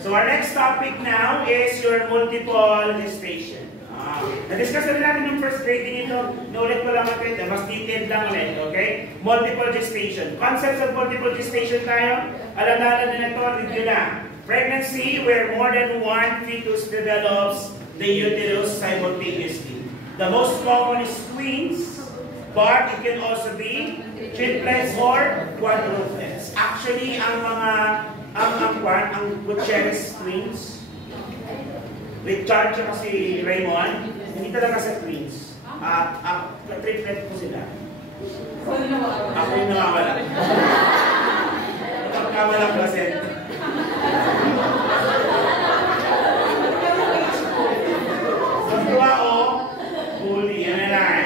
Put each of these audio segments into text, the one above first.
So our next topic now is your multiple gestation. Na-discuss na natin yung first grading ito. Naulit ko lang natin. Mas detailed lang ulit. Okay? Multiple gestation. Concepts of multiple gestation tayo. Alam-alam na ito. Review na. Pregnancy where more than one fetus develops the uterus simultaneously. The most common is twins, but it can also be triplets or quadruplets. Actually, ang Gutierrez twins, Richard at si Raymond, hindi talaga sa twins. Triplet po sila. Ako yung nawawala. Nakakawalang placenta. Pagkawa o, bully. Yan na lang.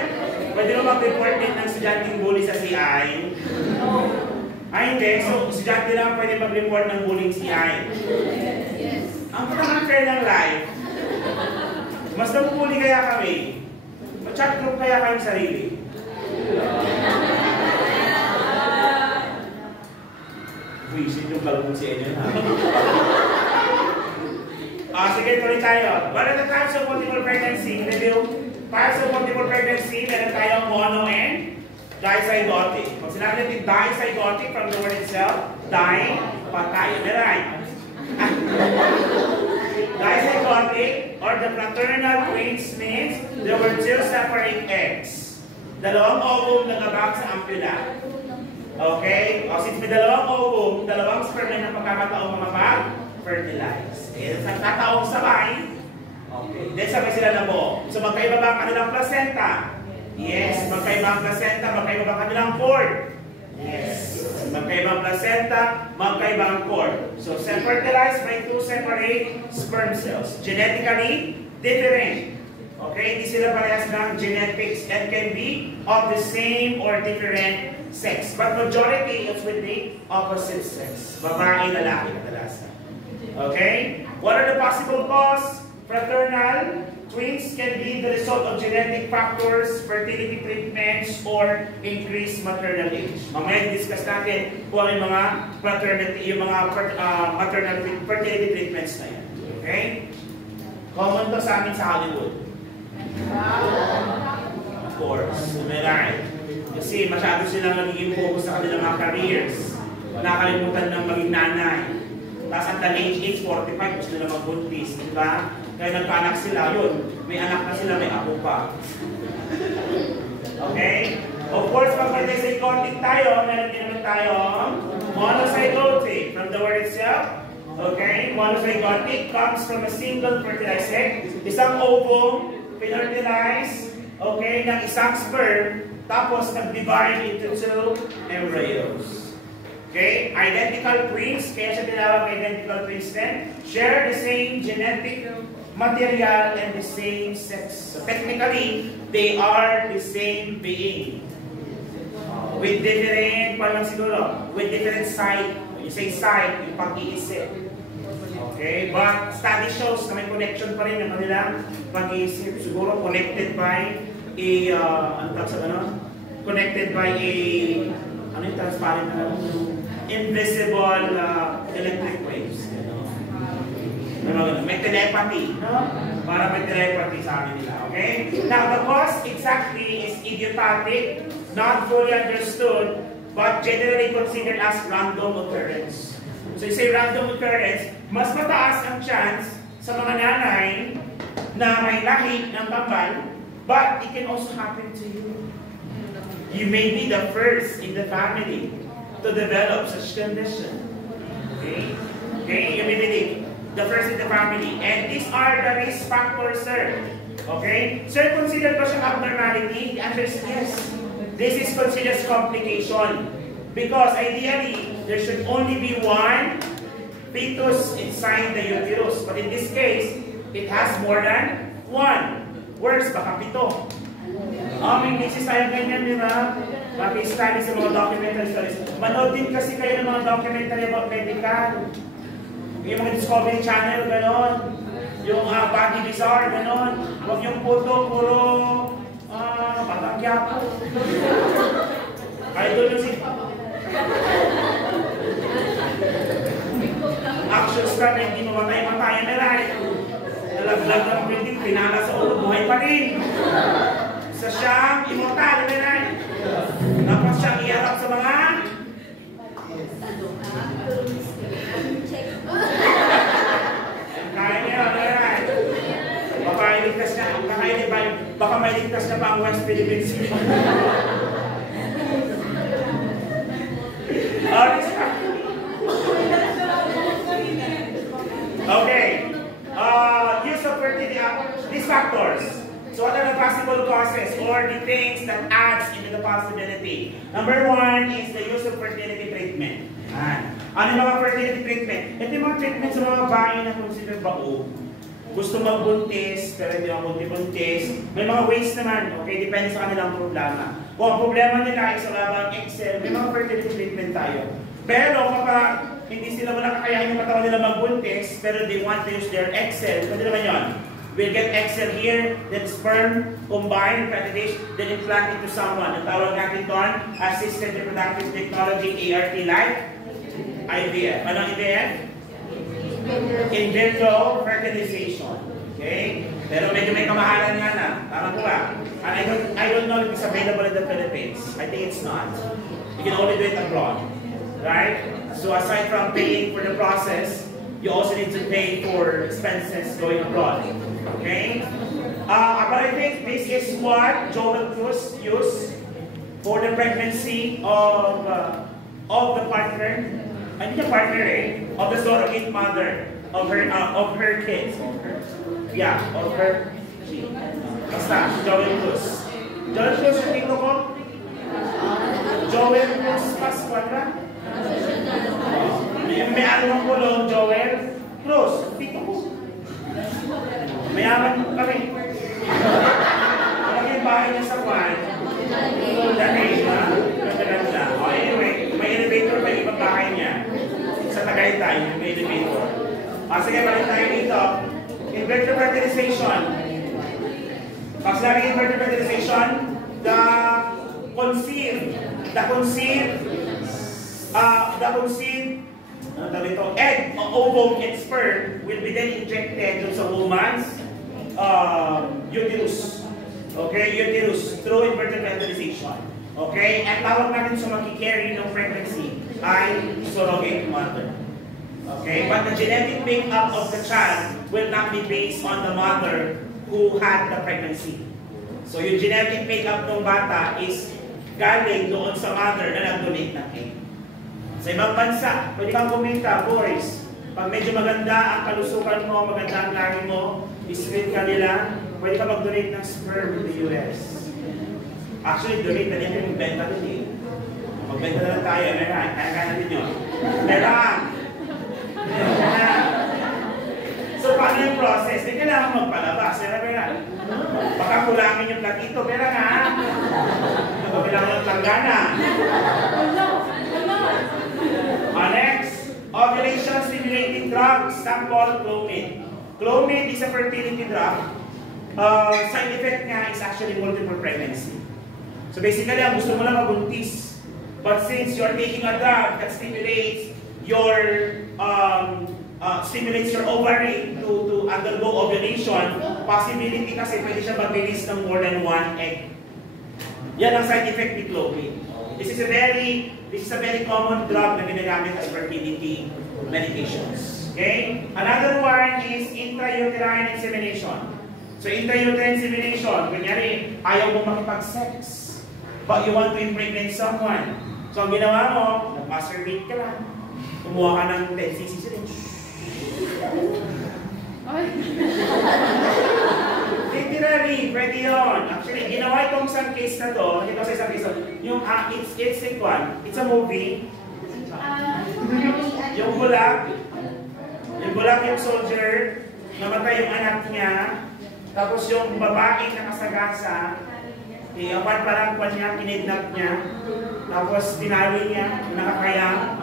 Pwede mo mag-report din ng estudyanteng bully sa CI? Ay, hindi. So, estudyante lang pwede mag-report ng bullying CI. Ang pinaka-unfair ng life, mas nabubuli kaya kami. Ma-chat group kaya kayong sarili. Buisit yung kalbong si Enyo na. Sige, tuloy tayo. What are the types of multiple pregnancy? Review. Types of multiple pregnancy, meron tayong mono and dizygotic. Pag sinabi natin dizygotic from the word itself, die, patay. Meron. Dizygotic or the fraternal twins means there were two separate eggs. Dalawang ovum nagabak sa ampulla. Okay? Since may dalawang ovum, dalawang sperm na pagkakataong mamapag-fertilize. Nagkataong sabay. Okay. Then sabay sila na buo. So magkaiba ba ang kanilang placenta? Yes. Magkaiba ang placenta, magkaiba ba ang kanilang cord? Yes. Magkaiba ang placenta, magkaiba ang cord. So fertilized by two separate sperm cells. Genetically different. Okay? Hindi sila parehas ng genetics and can be of the same or different sex. But majority is with the opposite sex. Babae, lalaki, kadalasan. Okay? What are the possible causes? Fraternal twins can be the result of genetic factors, fertility treatments, or increased maternal age. Mamaya discuss natin kung ano yung mga maternal fertility treatments na yan. Okay? Common to sa amin sa Hollywood. Of course. Right. Kasi masyado silang nagiging focus sa kanilang mga careers. Nakalimutan ng maging nanay. Tapos at the age 45, gusto na magbuntis. Diba? Kaya nagkaanak sila, yun. May anak na sila, may apo pa. Okay? Of course, pag may dizygotic tayo, meron din naman tayong monozygotic. From the word itself, okay? Monozygotic comes from a single fertilized egg. Isang ovum, fertilize, okay, ng isang sperm, tapos nag-divide into two embryos. Okay? Identical twins, kaya siya tinawag identical twins din, share the same genetic material and the same sex. So technically, they are the same being. With different, parang siguro, with different side. When you say side, yung pag-iisip. Okay? But study shows na may connection pa rin ng kanilang pag-iisip. Siguro connected by a, connected by a, ano yung transparent na invisible electric waves. May telepathy, no? Para may telepathy sa amin nila, okay? Now, the cause exactly is idiopathic, not fully understood, but generally considered as random occurrence. So, you say random occurrence, mas mataas ang chance sa mga nanay na may lahi ng kambal, but it can also happen to you. You may be the first in the family to develop such condition. Okay? Okay? You may be the first in the family. And these are the risk factors, sir. Okay? Sir, considered ba siyang abnormality? The answer is yes. This is considered complication. Because ideally, there should only be one fetus inside the uterus. But in this case, it has more than one. Worse, baka pito. May cases tayo ganyan, di ba? Maki-study sa mga documentary stories. Manood din kasi kayo ng mga documentary about medical. Yung mga Discovery Channel, gano'n. Yung Body Bizarre, gano'n. Huwag yung puto, puro patangkya po. Idol yung si... Action ka na hindi mamatay-matayan na rin. Nalaglag ng building, pinala sa ulo, buhay pa rin. Sa siyang immortal na rin. Tapos siyang iharap sa mga kaya niya, alright. Baka iligtas na, baka may ligtas na pa ang West Philippines. Okay. Use of fertility, these factors. So what are the possible causes or the things that adds into the possibility? Number one is the use of fertility treatment. Ano yung mga fertility treatment? Ito yung mga treatment sa mga babae na consider baog. Gusto magbuntis, pero hindi magbuntis. May mga ways naman, okay? Depende sa kanilang problema. Kung ang problema nila ay sa labang Excel, may mga fertility treatment tayo. Pero kapag hindi sila wala kakayahin yung katawan nila magbuntis, pero they want to use their Excel, pwede naman yun. We'll get Excel here, then sperm, combine, fertilization, then implant into someone. Ang tawag natin doon, Assisted Reproductive Technology, ART like IVF. Anong IVF? In vitro fertilization. Okay? Pero medyo may kamahalan nga na. Tama ko ba? And I don't know if it's available in the Philippines. I think it's not. You can only do it abroad. Right? So aside from paying for the process, you also need to pay for expenses going abroad. Okay? But I think this is what Joel Cruz used for the pregnancy of the partner. Hindi niya partner of the surrogate mother of her kids. Yeah, of her. Basta, Joel Cruz. Joel Cruz yung tito ko? Joel Cruz Pascual ba? May anong kulong, Joel Cruz, tito ko. Mayaman kami. Malaki yung bahay niya sa kwan. Dati, ha? Ganda-ganda. Anyway, may elevator pa yung ibang bahay niya. Sa Tagaytay, may elevator. Sige, balik tayo dito. Inverter fertilization. Pag sinabi inverter fertilization, the conceived egg, ovum, and sperm will be then injected sa woman's uterus. Okay, uterus through inverter fertilization. Okay, at tawag natin sa mag-carry ng pregnancy ay surrogate mother. Okay, but the genetic makeup of the child will not be based on the mother who had the pregnancy. So yung genetic makeup ng bata is galing doon sa mother na nag-donate ng egg. Sa ibang bansa, pwede kang kumita, boys. Pag medyo maganda ang kalusukan mo, maganda ang lagi mo, isrit ka nila, pwede ka mag-donate ng sperm in the US. Actually, donate na din yung benta din eh. Magbenta na lang tayo, meron. Kaya natin yun. Meron! So, paano yung process? Hindi kailangan magpalabas. Meron. Baka kulangin yung platito. Meron nga. Kailangan ng tanggana. Next, ovulation stimulating drug, sample Clomid. Clomid is a fertility drug. Side effect nga is actually multiple pregnancy. So basically, ang gusto mo lang mabuntis. But since you're taking a drug that stimulates your ovary to undergo ovulation, possibility kasi pwede siya mag-release ng more than one egg. Yan ang side effect ni Clomid. This is a very common drug na ginagamit as fertility medications. Okay? Another one is intrauterine insemination. So intrauterine insemination, kunyari, ayaw mo makipag-sex, but you want to impregnate someone. So ang ginawa mo, nag-masturbate ka lang. Kumuha ka ng 10cc syringe. Literally, pwede yun. Actually, ginawa itong isang case na to, nakita ko sa isang case, yung, it's a movie. Yung bulag yung soldier, namatay yung anak niya, tapos yung babae nakasagasa, apat parang niya, kinidnap niya, tapos tinali niya, nakakayang,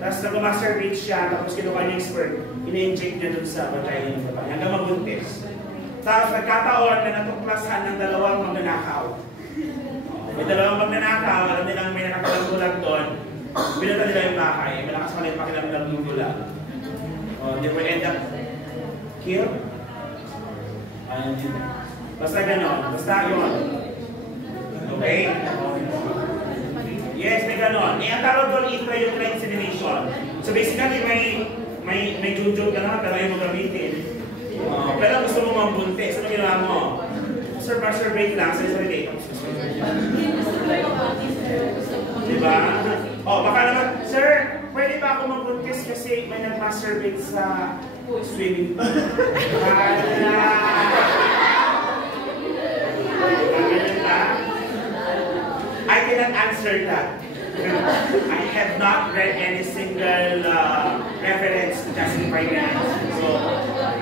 tapos nag-masturbate siya, tapos kinuha niya yung sperm, ina-inject niya dun sa vagina ng babae, hanggang magbuntis. Tapos nagkataon na natuklasan ng dalawang magnanakaw. May dalawang magnanakaw, alam nilang may nakakalang bulag doon, binata nila yung bakay, malakas pala yung pakilamdam ng bulag. They will end up killed. Basta ganon. Basta yun. Okay? Yes, may ganon. Ang tawag doon, intrauterine insemination. So basically, may jujog ka na, pero ayaw mo gamitin. Pero gusto mo mambuntis. Ano ginawa mo? Sir, masturbate lang sa sarili. Diba? Baka naman, sir, pwede ba ako magbuntis kasi may nag-masturbate sa swimming pool? I cannot answer that. I have not read any single reference to justify that. So,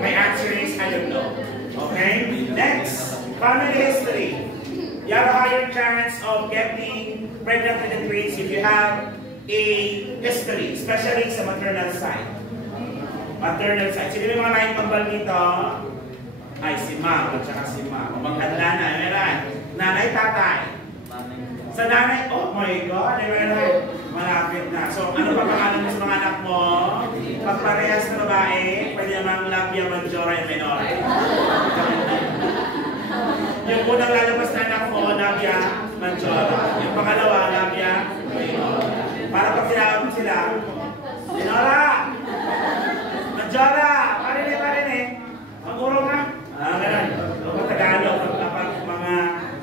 my answer is I don't know. Okay? Next, family history. You have a higher chance of getting pregnant with the twins if you have a history, especially sa maternal side. Maternal side. Sino yung mga laing kambal nito? Ay, si ma'am at saka si ma'am. Maghanda na, meron. Nanay, tatay. Sa nanay, oh my God, meron. Malapit na. So, ano pa pangalan mo sa mga anak mo? Pag parehas na babae, pwede namang labia majora and minore. Yung unang lalabas na anak mo, labia majora. Yung pangalawa, labia minore. Para pag sinawag mo sila, Minora! Majora! Parinig! Maguro ka? Ganun. Kapag Tagalog,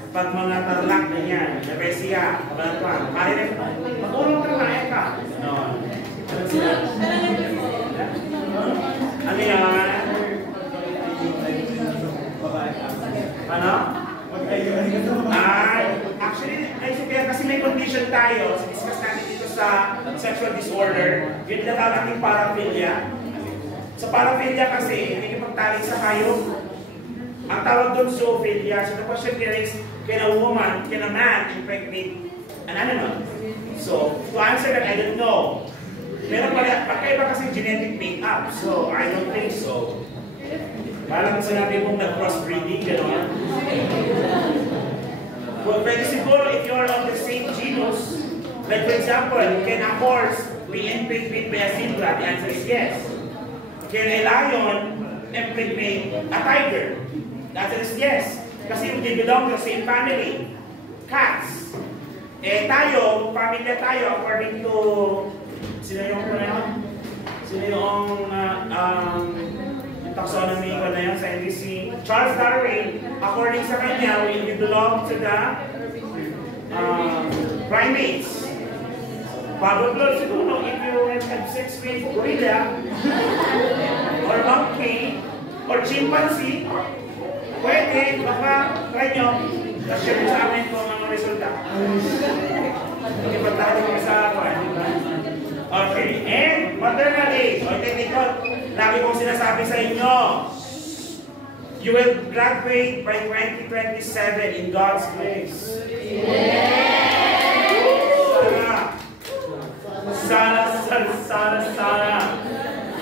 pag mga tarlak na yan, Nevesia, Kabanatuan, parinig, maguro ka na, eka. Ano? Ano sila? Ano yan? Ano? Actually, kasi may condition tayo, discuss natin dito sa sexual disorder, yung tinatawag natin paraphilia. Sa paraphilia kasi, hindi kapagtali sa hayop. Ang tawag doon zoophilia. So the question here is, can a woman, can a man impregnate an animal? So, to answer that, I don't know. Meron pagkaiba kasi genetic makeup. So, I don't think so. Parang sinabi mong nag-crossbreeding, gano'n. Well, pwede siguro if you're of the same genus, like for example, can a horse be impregnated by a zebra? The answer is yes. Can a lion impregnate a tiger? The answer is yes. Kasi they belong to the same family. Cats. Tayo, pamilya tayo, according to, sino yung taxonomy ko na yun sa NBC. Charles Darwin, according sa kanya, we belong to the primates. Probably siguro if you have sex with gorilla, or monkey, or chimpanzee, pwede, baka try nyo, share sa amin kung ano resulta. Okay, pagtali ko sa akin. Okay, and maternal age, o technical, lagi kong sinasabi sa inyo, you will graduate by 2027 in God's grace. Sana.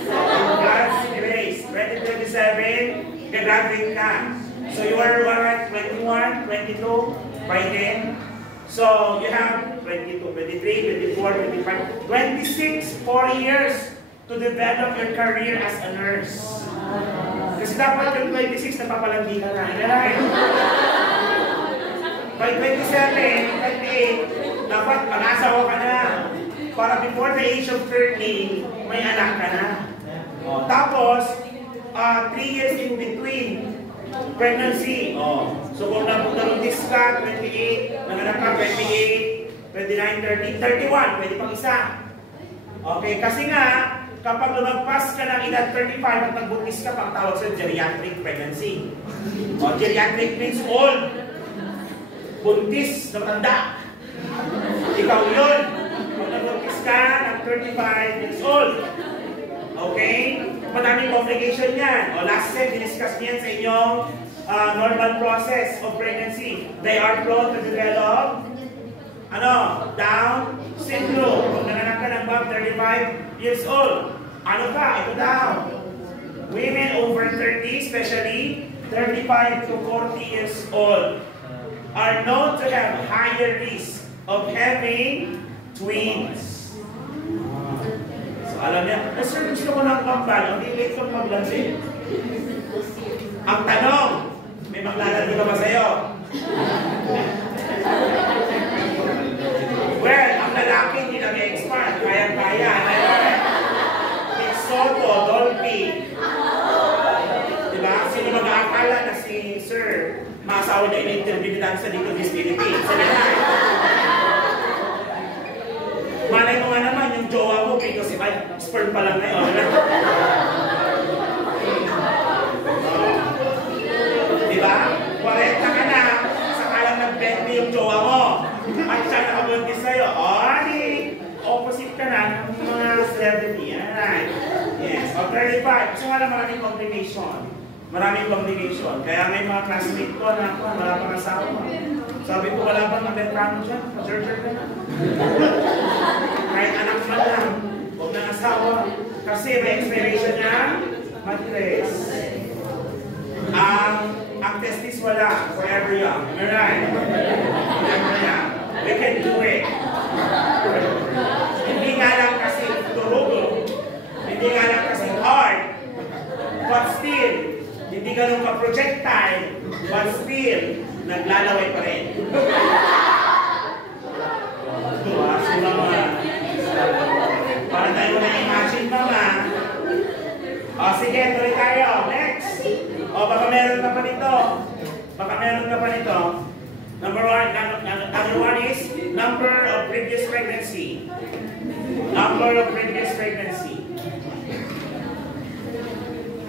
In God's grace. 2027, graduate ka. So you are 21, 22, by then. So you have 22, 23, 24, 25, 26, 4 years to develop your career as a nurse. Kasi dapat yung 26 napapalandi ka na. By 27, 28, dapat pag-asawa ka na. Para before the age of 30, may anak ka na. Tapos, 3 years in between pregnancy. So kung nabuntis ka, 28, nanganak ka, 28, 29, 30, 31, pwede pang isa. Okay, kasi nga, kapag lumagpas ka ng edad 35 at nagbuntis ka, pang tawag sa geriatric pregnancy. Geriatric means old. Buntis, matanda. Ikaw yun. Kung nagbuntis ka ng 35 years old. Okay? Madaming complication yan. Last set, diniscuss niyan sa inyong normal process of pregnancy. They are prone to develop Down syndrome. Kung nanganak ka ng above 35 years old. Ano ka? Ito daw. Women over 30, especially 35 to 40 years old, are known to have higher risk of having twins. So Alam niya, sir, gusto ko ng kambal. Hindi late ko mag-lunch. Ang tanong, may maglalaro ka ba sa'yo? Well, ang lalaki hindi nag-expand. Kaya-kaya. Soto, Dolphy. Diba? Sino mag-aakala na si Sir masawa na in-interview ni Dan sa dito Miss Philippines? Sila na. Malay mo nga naman yung jowa mo because si Mike sperm pa lang ngayon. Diba? 40 ka na, saka lang nag-bet yung jowa mo. At siya nakabuntis sa'yo. Di opposite ka na ng mga 70. Alright. Yes. O 35. Gusto nga lang maraming combination. Maraming combination. Kaya may mga classmate ko na ako, wala pang asawa. Sabi ko, wala bang mabetrano siya? Pa-jerker ka na. Kahit anak man lang, huwag ng asawa. Kasi may expiration niya, matres. Ang testis wala, forever young. Am I right? Forever young. We can do it. Hindi nga lang kasi turugo. Hindi nga lang kasi hard. But still, hindi ganun ka-projectile. But still, naglalaway pa rin. Diba? Si mama. Para tayo na-imagine mama. O sige, tuloy tayo. Next. O baka meron ka pa nito. Baka meron ka pa nito. Number one is number of previous pregnancy. Number of previous pregnancy.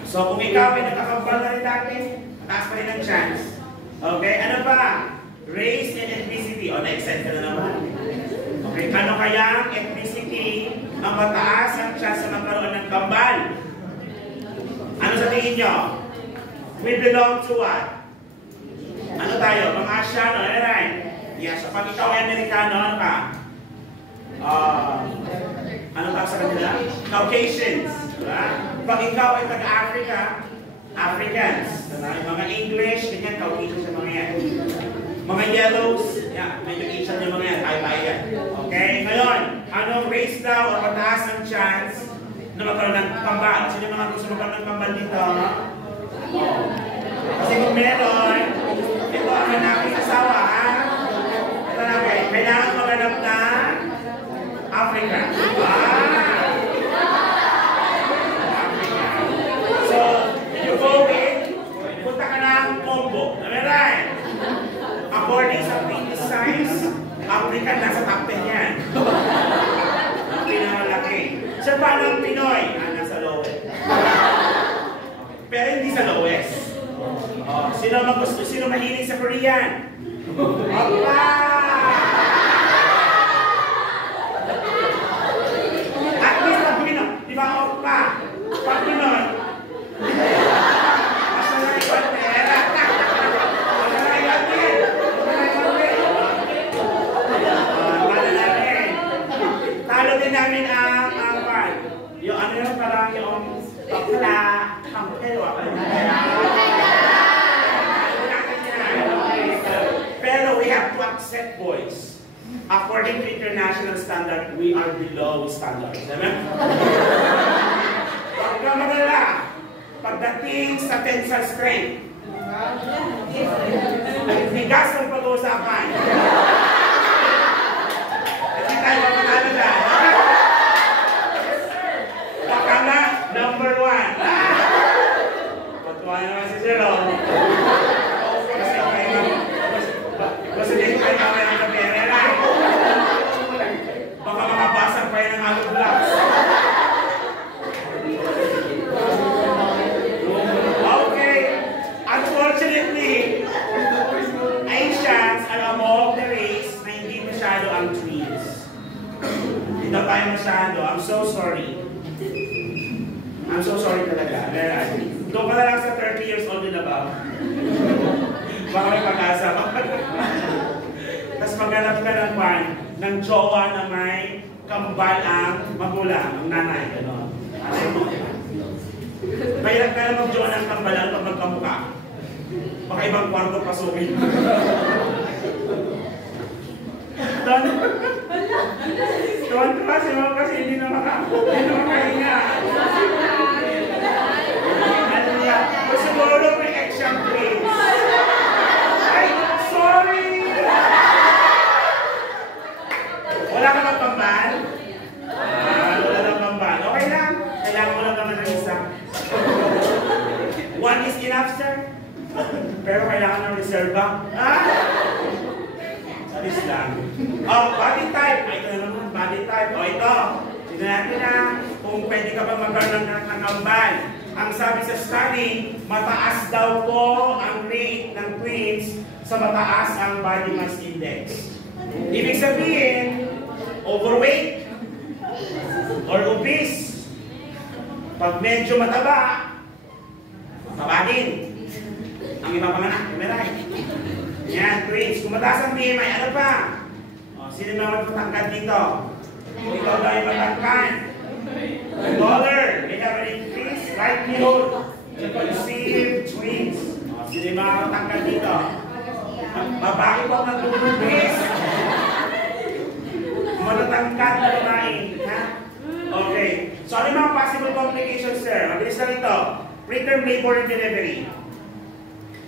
So kung ikaw ay nakakabal na rin dati, mataas pa rin ang chance. Okay, ano pa? Race and ethnicity. O, na-excited ka na naman. Okay, ano kaya ang ethnicity ang mataas ang chance na magkaroon ng kambal? Ano sa tingin nyo? We belong to what? Ano tayo? Mga Asiano, ano rin? Yes, so pag ikaw ay Amerikano, ano ka? Ano ka sa kanila? Caucasians. Diba? Pag ikaw ay taga-Africa, Africans. Diba? Yung mga English, ganyan, Caucasians yung mga yan. Mga yellows, yan, medyo Asian yung mga yan, tayo yan. Okay, ngayon, anong race daw o mataas ang chance na magkaroon ng kambal? Sino yung mga gusto magkaroon ng kambal dito? Kasi kung meron, ito ang hanapin asawa, ha? Ito na kayo. Kailangan maganap na Africa. Africa. So, you go in, punta ka ng Congo. Right? According sa penis size, Africa nasa top 10 yan. Ang pinamalaki. So, paano ang Pinoy? Nasa lowest. Pero hindi sa lowest. Sino mahilig sa Korean? Opa! At least pag Pinoy, di ba opa? Pag Pinoy, asa na yung pantera? Asa na yung pantera? Talo din namin ang yung ano yung parang yung bakla, kampero. Pero we have to accept, boys. According to international standard, we are below standards. Huwag ka magalala. Pagdating sa tensile strength, bigas ang pag-uusapan. Kasi tayo magalala dyan. Baka nga, number 1. Patuwa naman si Zero. Kasi dito kayo kami ang kapera. Baka makabasag pa yan ng hollow blocks. Okay. Unfortunately, Asians are among the race na hindi masyado ang twins. Hindi tayo masyado. I'm so sorry. I'm so sorry talaga. Doon ka na lang sa 30 years old na ba? Baka may pag-asa. Tapos maghanap ka ng pan ng jowa na may kambal ang magulang, ang nanay. Gano'n. Mahirap ka na mag-jowa ng kambalan pag magkamukha. Baka ibang kwarto pasukin. Tuwan possible kasi hindi na makahinga. Ano nga? Siguro may action please. Ay, sorry! Wala ka bang pambal? Wala nang pambal. Okay lang. Kailangan mo lang naman ng isa. One is enough, sir. Pero kailangan ng reserva. Salis lang. Oh, body type. Ito na naman, body type. Oh, ito. Tignan natin na kung pwede ka ba magkaroon ng kambal. Ang sabi sa study, mataas daw po ang rate ng twins sa mataas ang body mass index. Ibig sabihin, overweight or obese. Pag medyo mataba, mataba din. Ang iba pa nga, meron. Yan, twins. Kung mataas ang BMI, ano pa? O, sino naman matangkad dito? Kung ikaw daw yung matangkad. Dollar, may have an increased likelihood to conceive twins. O, sino yung mga matangkad dito? Babae po ng tubig. Matatangkad na babae. Ha? Okay. So, ano yung mga possible complications, sir? Mabilis lang ito. Preterm labor and delivery.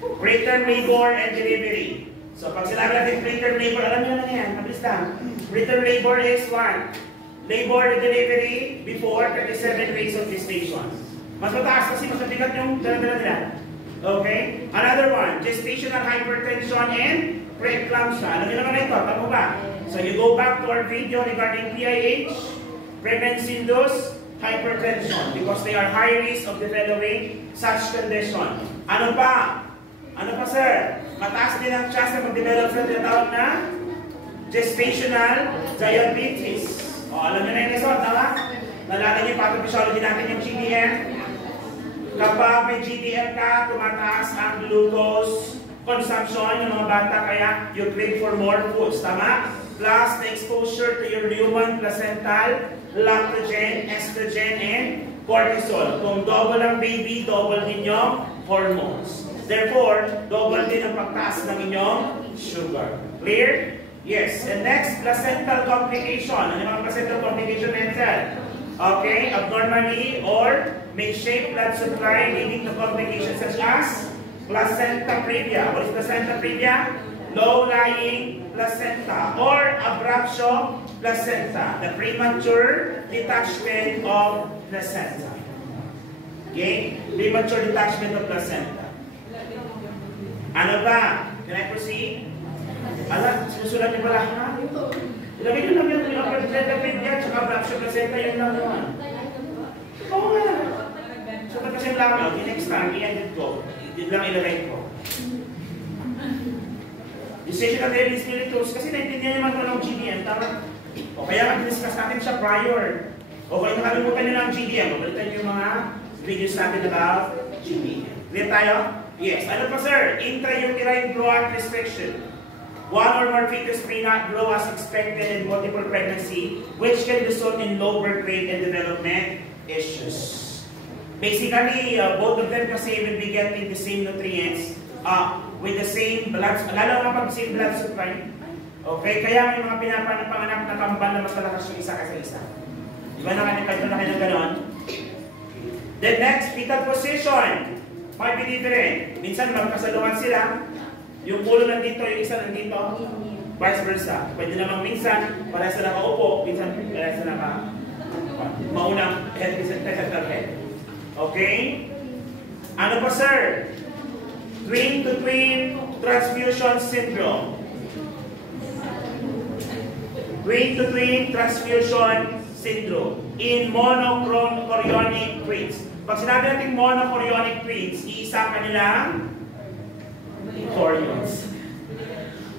Preterm labor and delivery. So, pag sinabi natin preterm labor, alam nyo na yan. Mabilis lang. Preterm labor is one. Labor and delivery before 37 days of gestation. Mas mataas kasi mas mabigat yung dala-dala nila. Okay? Another one, gestational hypertension and preeclampsia. Alam nyo naman ito, tama ba? So you go back to our video regarding PIH, pregnancy-induced hypertension, because they are high risk of developing such condition. Ano pa? Ano pa, sir? Mataas din ang chance na mag-develop sa tinatawag na gestational diabetes. O, alam nyo na yung result, tama? Nalaman yung pathophysiology natin yung GDM. Kapag may GDM ka, tumataas ang glucose consumption ng mga bata, kaya you crave for more foods, tama? Plus the exposure to your human placental, lactogen, estrogen, and cortisol. Kung double ang baby, double din yung hormones. Therefore, double din ang pagtaas ng inyong sugar. Clear? Yes. And next, placental complication. Ano yung mga placental complication natin? Okay, abnormally or misshaped blood supply leading to complications such as placenta previa. What is placenta previa? Low-lying placenta or abruptio placenta, the premature detachment of placenta. Okay? Premature detachment of placenta. Ano ba? Can I proceed? Alam, sinusulat niyo pala, ha? Ilagay nyo lang yung placenta previa at abruptio placenta, yun lang naman. Oo nga. So, kasi lang ako, next time, i-edit ko. Yun lang ilagay ko. Decision of Daily Spiritus, kasi naintindihan naman ko ng GDM, tama? O kaya mag-discuss natin siya prior. O kaya nakalimutan nyo ng GDM, mabalitan nyo yung mga videos natin about GDM. Clear tayo? Yes. Ano pa, sir? Intrauterine growth restriction. One or more fetus may not grow as expected in multiple pregnancy, which can result in low birth rate and development issues. Basically, both of them kasi will be getting the same nutrients with the same blood, lalo na pag same blood supply. Okay? Kaya may mga pinapanganak na kambal na mas malakas yung isa kasi isa. Di ba nakanipad na kayo ng ganon? Then next, fetal position. Might be different. Minsan magkasaluhan sila. Yung ulo nandito, yung isa nandito. Vice versa. Pwede namang minsan, para sa nakaupo, minsan para sa maunang head, central head. Okay? Ano pa, sir? Twin-to-twin transfusion syndrome. Twin-to-twin transfusion syndrome in monochorionic twins. Pag sinabi natin monochorionic twins, iisa kanilang chorions.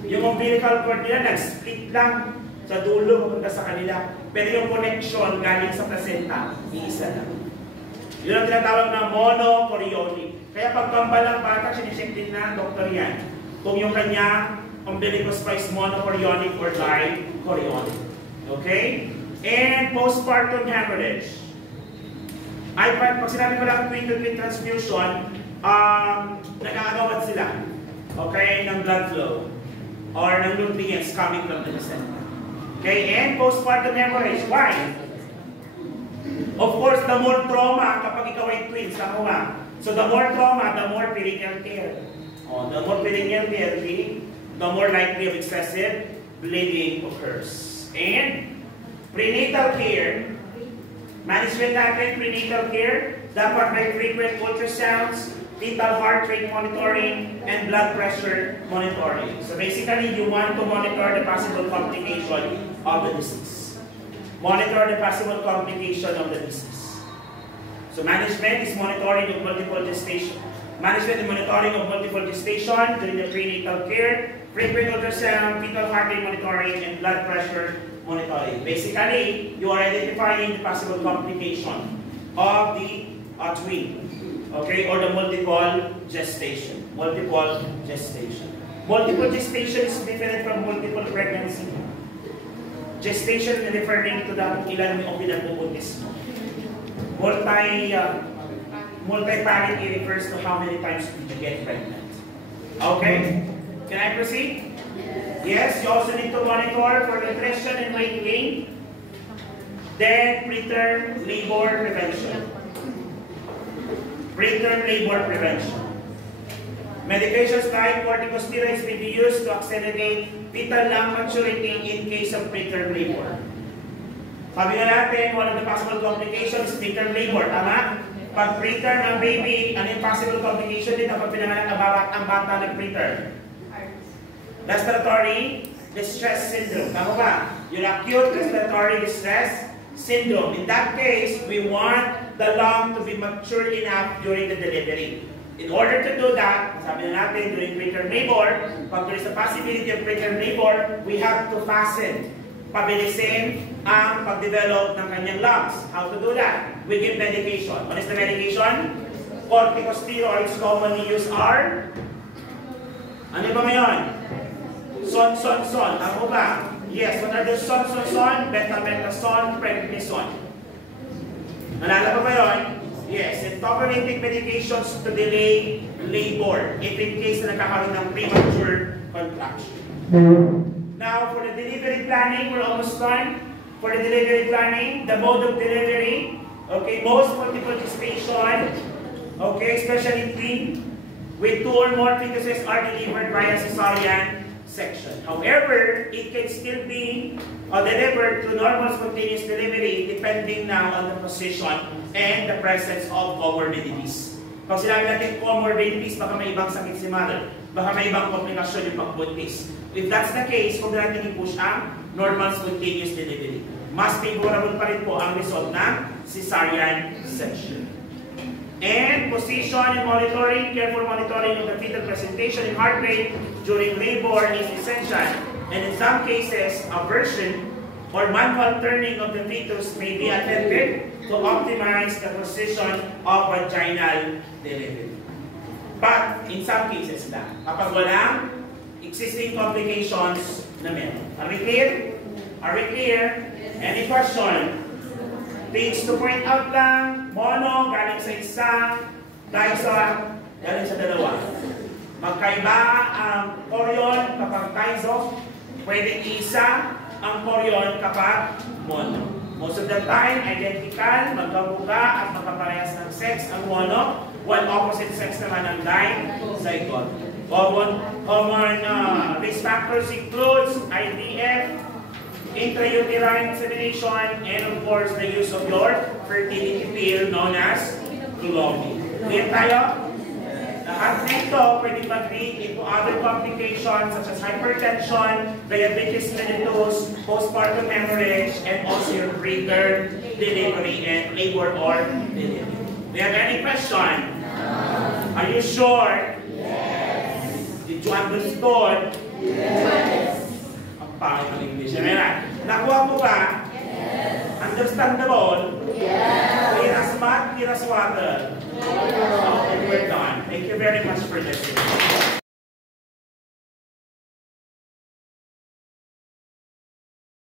Yung umbilical cord nila, nag-split lang sa dulo, papunta sa kanila. Pero yung connection galing sa placenta, iisa lang. Yun ang tinatawag na monochorionic. Kaya pag kambal ang bata, sinisip din na doktor yan. Kung yung kanyang umbilicus is monochorionic or dichorionic. Okay? And postpartum hemorrhage. Ay, pag sinabi ko lang twin-to-twin transfusion, nag-aagawad sila. Okay? Ng blood flow. Or ng nutrients coming from the placenta. Okay, and postpartum hemorrhage. Why? Of course, the more trauma kapag ikaw ay twins, tama ba? So the more trauma, the more peritoneal tear. The more peritoneal tear, the more likely of excessive bleeding occurs. And prenatal care, management natin, prenatal care, dapat may frequent ultrasounds, fetal heart rate monitoring, and blood pressure monitoring. So basically, you want to monitor the possible complication of the disease. Monitor the possible complication of the disease. So management is monitoring of multiple gestation. Management and monitoring of multiple gestation during the prenatal care, frequent ultrasound, fetal heart rate monitoring, and blood pressure monitoring. Basically, you are identifying the possible complication of the twin. Okay, or the multiple gestation. Multiple gestation. Multiple gestation is different from multiple pregnancy. Gestation is referring to the ilan o pinagpupuntis mo. Multi-parity refers to how many times did you get pregnant. Okay? Can I proceed? Yes, you also need to monitor for nutrition and weight gain. Then, preterm labor prevention. Preterm labor prevention. Medications like corticosteroids may be used to accelerate fetal lung maturity in case of preterm labor. Sabi nga natin, one of the possible complications is preterm labor. Tama? Pag preterm ang baby, ano yung possible complication dito pag pinanganak ang bata ng preterm? Respiratory distress syndrome. Tama ba? Yung acute respiratory distress syndrome. In that case, we want the lung to be mature enough during the delivery. In order to do that, sabi na natin, during preterm labor, pag there is a possibility of preterm labor, we have to fasten. Pabilisin ang pag-develop ng kanyang lungs. How to do that? We give medication. What is the medication? Corticosteroids commonly used are? Ano ba ngayon? Son. Ano ba? Yes, what are the son? Betamethasone, prednisone. Nalala ba ba yun? Yes, and toperating medications to delay labor if in case na nagkakaroon ng premature contraction. Now, for the delivery planning, we're almost done. For the delivery planning, the mode of delivery, okay, most multiple gestation, okay, especially twin, with 2 or more fetuses are delivered via cesarean section. However, it can still be delivered through normal spontaneous delivery depending now on the position and the presence of comorbidities. Pag sinabi natin comorbidities, baka may ibang sakit si mother, baka may ibang komplikasyon yung pagbuntis. If that's the case, kung natin i-push ang normal spontaneous delivery. Mas favorable pa rin po ang result ng cesarean section. And position and monitoring, careful monitoring of the fetal presentation and heart rate during labor is essential. And in some cases, aversion or manual turning of the fetus may be attempted to optimize the position of vaginal delivery. But in some cases lang, kapag walang existing complications na meron. Are we clear? Are we clear? Any question? Things to point out lang, mono, galing sa isa, diso, galing sa dalawa. Magkaiba ang chorion kapag diso, pwedeng isa ang chorion kapag mono. Most of the time, identical, magkabuka at magkaparehas ng sex ang mono, while opposite sex naman ang dizygote. Common risk factors includes IVF, intrauterine insemination, and of course the use of your fertility pill known as Clomid. Clear tayo? Lahat nito pwede mag-lead into other complications such as hypertension, diabetes mellitus, postpartum hemorrhage, and also your preterm delivery and labor or delivery. Do you have any question? Are you sure? Did you understood? Yes. Ang pangit ng English. Nakuha mo ba? Yes. Understandable? Yes. Clear as mud, clear as water? Okay, we're done. Thank you very much for listening.